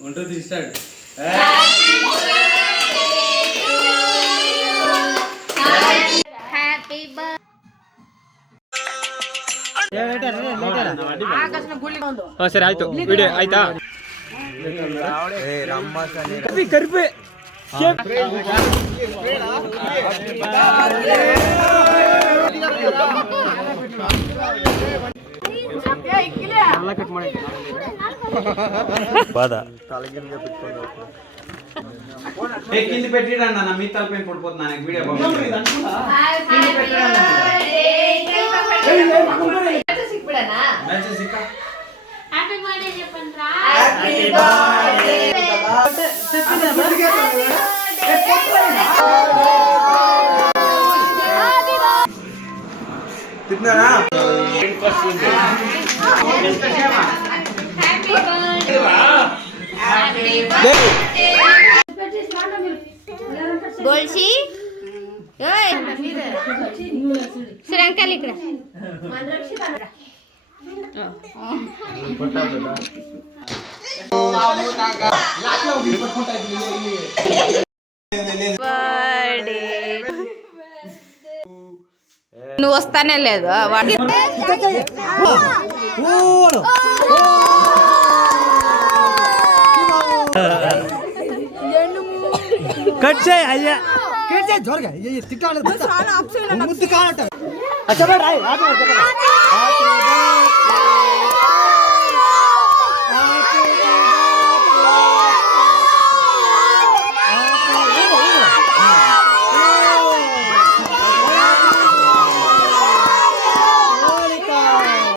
ఉంటుంది స్టార్ట్. ಸರಿ ಆಯ್ತು ವಿಡಿಯೋ ಆಯ್ತಾ ಕರಿಪೆ బాధ కింది పెట్టిడా నా మీ తలపైన పడిపోతున్నా నాకు వీడియో తిన్నారా గోల్సి శ్రీలంకల్ ఇక్కడ నువ్వు వస్తానే లేదు వాడి कट से आइए कट से जोर गए ये टिका मुद्द कहां है अच्छा बैठ आगे